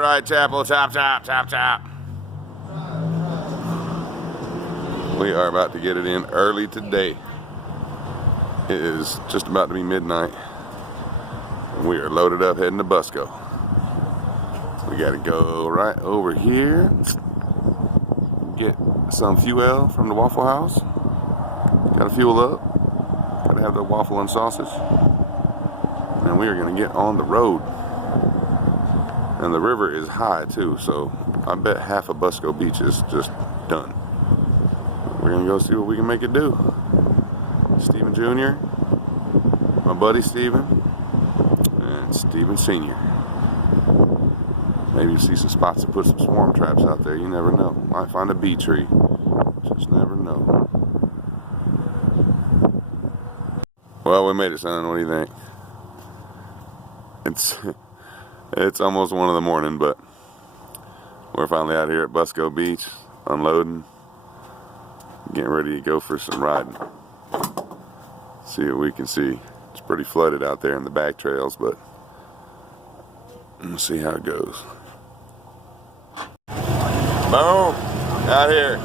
right, Chapel. Chop, chop, chop, chop. We are about to get it in early today. It is just about to be midnight. And we are loaded up heading to Busco. We got to go right over here. Get some fuel from the Waffle House. Got to fuel up. Got to have the waffle and sausage. And we are going to get on the road. And the river is high too, so I bet half of Busco Beach is just done. We're going to go see what we can make it do. Stephen Jr., my buddy Stephen, and Stephen Sr. Maybe you see some spots to put some swarm traps out there. You never know. Might find a bee tree. Just never know. Well, we made it, son. What do you think? It's almost 1 in the morning, but we're finally out here at Busco Beach, unloading, getting ready to go for some riding. See what we can see. It's pretty flooded out there in the back trails, but we'll see how it goes. Boom! Out here.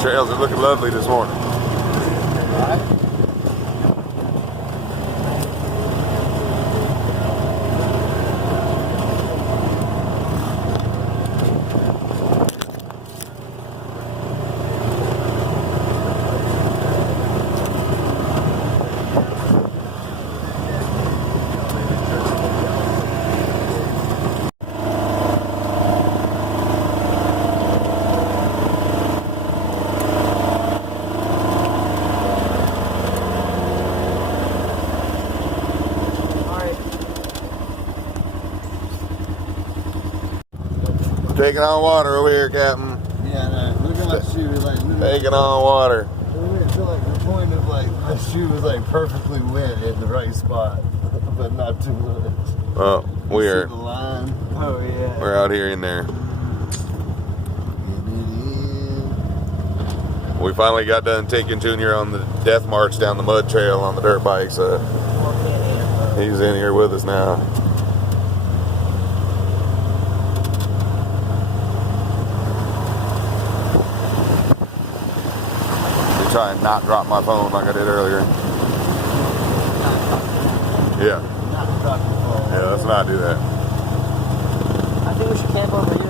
Trails are looking lovely this morning. Taking on water over here, Captain. Yeah, no, look at my shoe. Like, taking on water. To like the point of like my shoe was like perfectly wet in the right spot, but not too much. Oh, we are. See the line? Oh yeah. We're out here in there. We finally got done taking Junior on the death march down the mud trail on the dirt bike, so he's in here with us now. Try and not drop my phone like I did earlier. Yeah. Yeah, let's not do that. I think we should camp over here.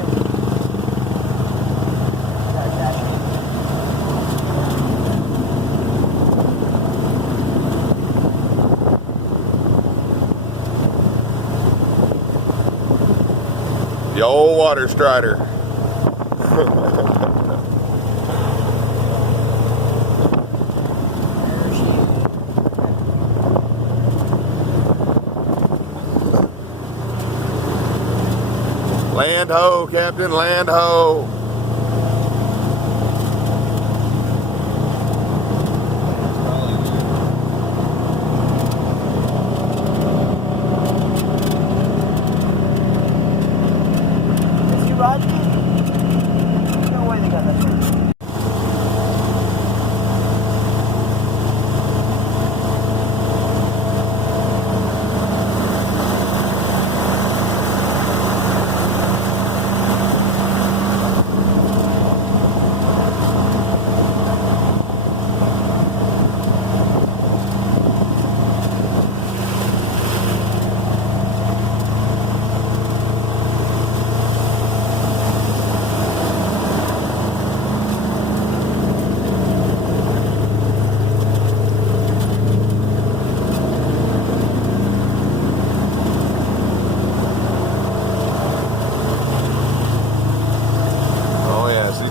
The old water strider. Land ho, Captain, land ho. Is you riding it? No way they got that thing.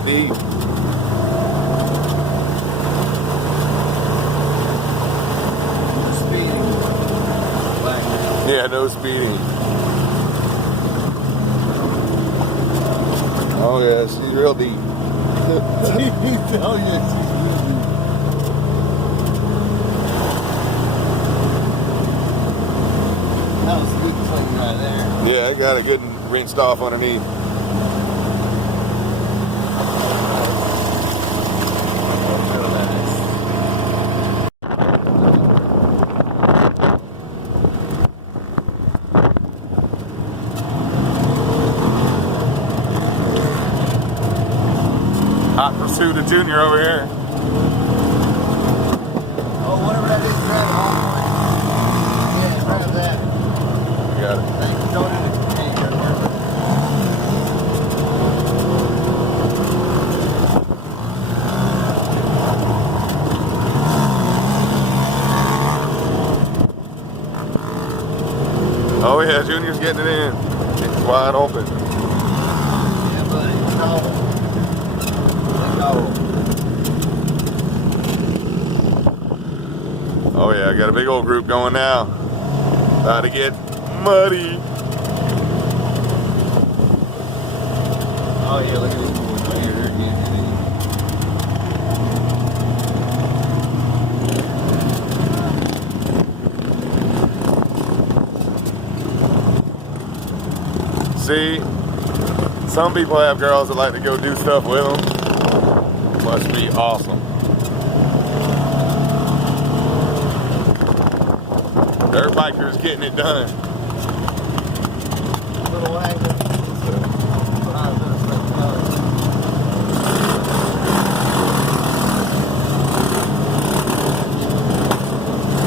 Deep. No speeding. Yeah, no speeding. Oh yeah, she's real deep. Oh yeah, she's real deep. That was a good clean right there. Yeah, I got a good rinsed off underneath. Real nice. two to Junior over here. Oh, whatever that is, grab it, homeboy. Yeah, grab that. You got it. Thank you, don't do it. Hey, you're perfect. Oh yeah, Junior's getting it in. It's wide open. Yeah, buddy. No. Oh yeah, I got a big old group going now. About to get muddy. Oh yeah, look at these boys right here. They're getting it See, some people have girls that like to go do stuff with them. Must be awesome. Dirt bikers getting it done. little wagon.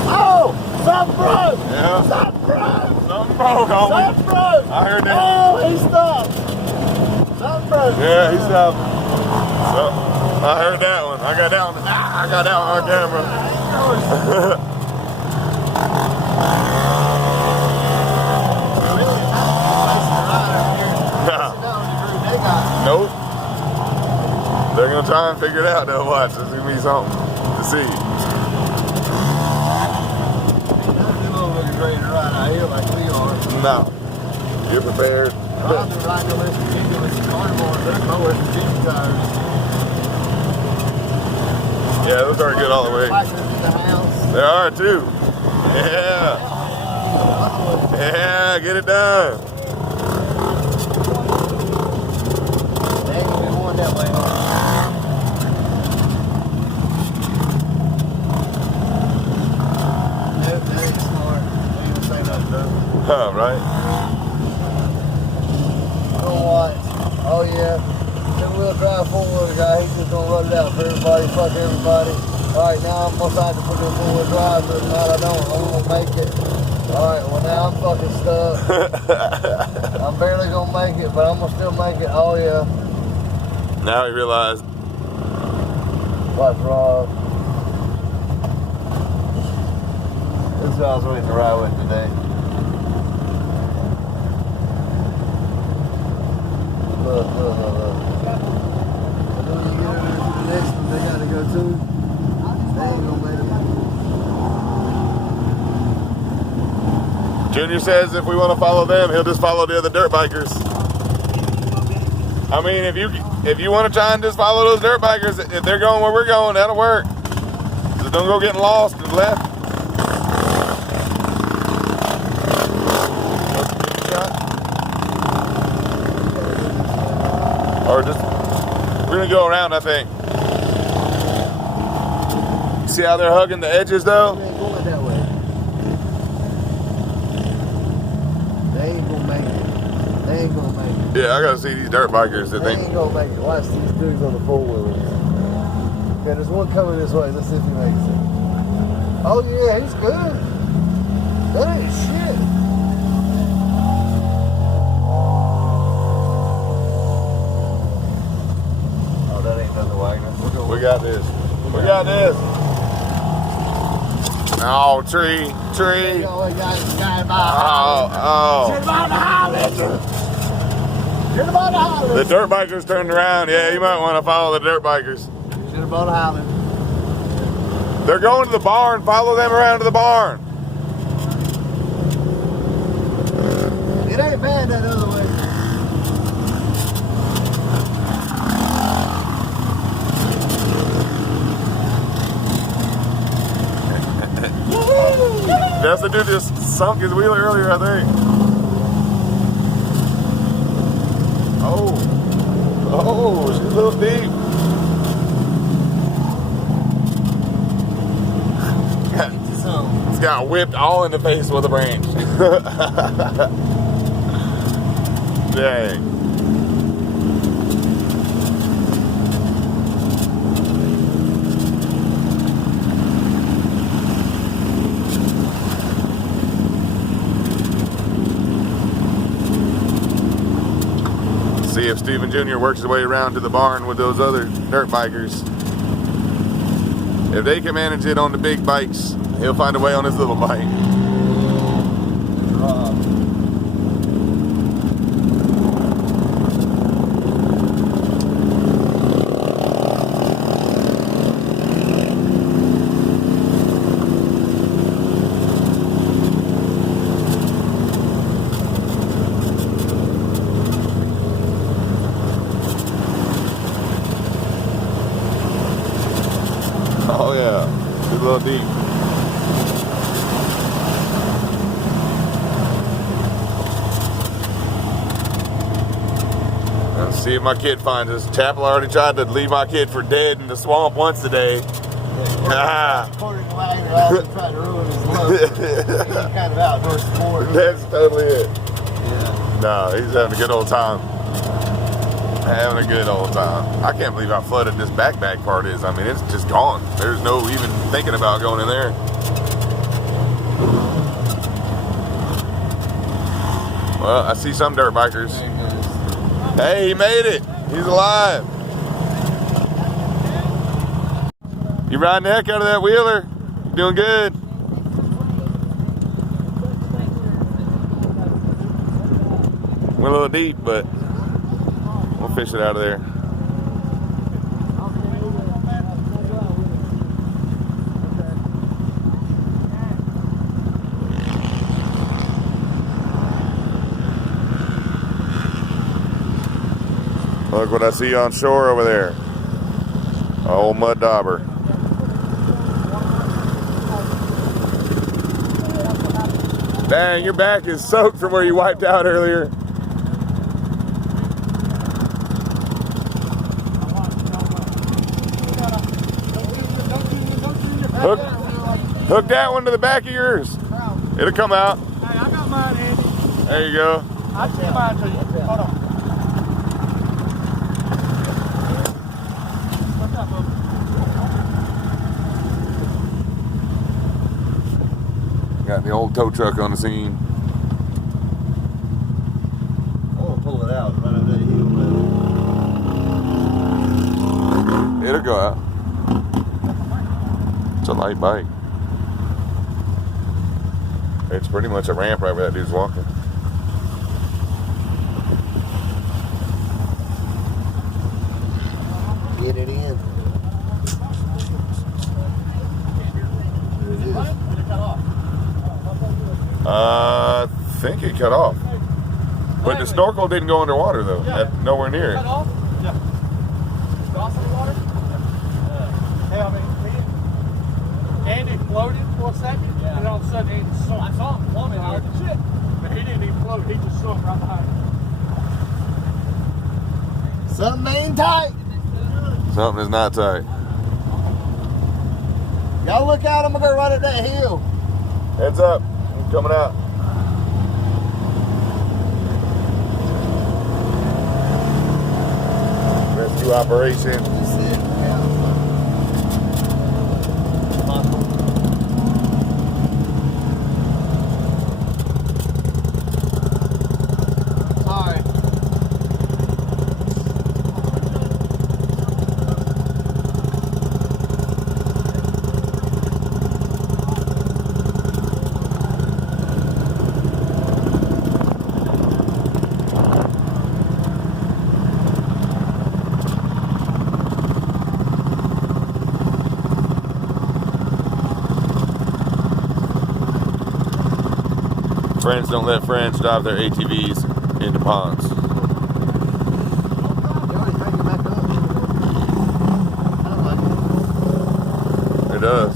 Oh! Something broke! Yeah. Something broke! Something broke, homie. Something broke! I heard that. Oh, he stopped! Something broke! Yeah, he stopped. So, I heard that one. I got that one. I got that one on camera. Nope. They're gonna try and figure it out though. Watch, there's gonna be something to see. No. You're prepared. Yeah, those are good all the way. There are too. Yeah. Yeah, get it done. Huh, right? You know what? Oh yeah. Two-wheel drive, four-wheel guy, he's just gonna run it out for everybody, fuck everybody. Alright, now I'm gonna have to put in four-wheel drive, but not I don't. I'm gonna make it. Alright, well now I'm fucking stuck. I'm barely gonna make it, but I'm gonna still make it. Oh yeah. Now he realized. What's wrong? This is what I was waiting to ride with today. Look. But when you get over to the next one, they gotta go too. They ain't gonna make it. Junior says if we want to follow them, he'll just follow the other dirt bikers. I mean, if you want to try and just follow those dirt bikers, if they're going where we're going, that'll work. Just don't go getting lost to the left. Or just, we're gonna go around, I think. See how they're hugging the edges though? They ain't going that way. They ain't gonna make it. They ain't gonna make it. Yeah, I gotta see these dirt bikers that They think. ain't gonna make it. Watch these dudes on the four-wheelers. Okay, there's one coming this way. Let's see if he makes it. Oh yeah, he's good. That ain't shit. Oh, that ain't nothing Wagner. We got this. We got this. Oh, tree. You always got this guy by Oh. Shit about the Highlands. Shit about the Highlands. The dirt bikers turned around. Yeah, you might want to follow the dirt bikers. Shit about the Highlands. They're going to the barn. Follow them around to the barn. It ain't bad that other way. That's the dude just sunk his wheel earlier, I think. Oh, she's a little deep. It's got whipped all in the face with a branch. Dang. if Stephen Jr. works his way around to the barn with those other dirt bikers, if they can manage it on the big bikes, he'll find a way on his little bike. Oh yeah, it's a little deep. Let's see if my kid finds us. Chapel already tried to leave my kid for dead in the swamp once today. According to Wagner, I was trying to ruin his look. He's kind of outdoor sport. That's totally it. Yeah. No, he's having a good old time. Having a good old time. I can't believe how flooded this backpack part is. I mean, it's just gone. There's no even thinking about going in there. Well, I see some dirt bikers. Hey, he made it. He's alive. You riding the heck out of that wheeler. You doing good. We're a little deep, but we'll fish it out of there. Look what I see on shore over there. An old mud dauber. Dang, your back is soaked from where you wiped out earlier. Hook that one to the back of yours. It'll come out. Hey, I got mine, Andy. There you go. I'll see mine to you. Hold on. What's up, bub? Got the old tow truck on the scene. I want to pull it out and run over that hill with it. It'll go out. It's a light bike. It's pretty much a ramp right where that dude's walking. Get it in. I think it cut off. But the snorkel didn't go underwater though. Nowhere near it. Cut off? Yeah. Cross the water? Hey, I mean, Andy floated for a second, and all of a sudden Andy sunk. I saw him plummet out of the shit. But he didn't even float, he just sunk right behind him. Something ain't tight. Something is not tight. Y'all look out, I'm gonna go right at that hill. Heads up. I'm coming out. Rescue operation. Friends don't let friends drive their ATVs into ponds. It does.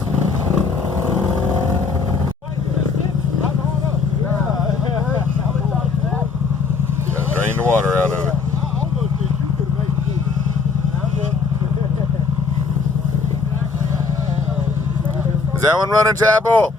Gotta drain the water out of it. Is that one running, Chapel?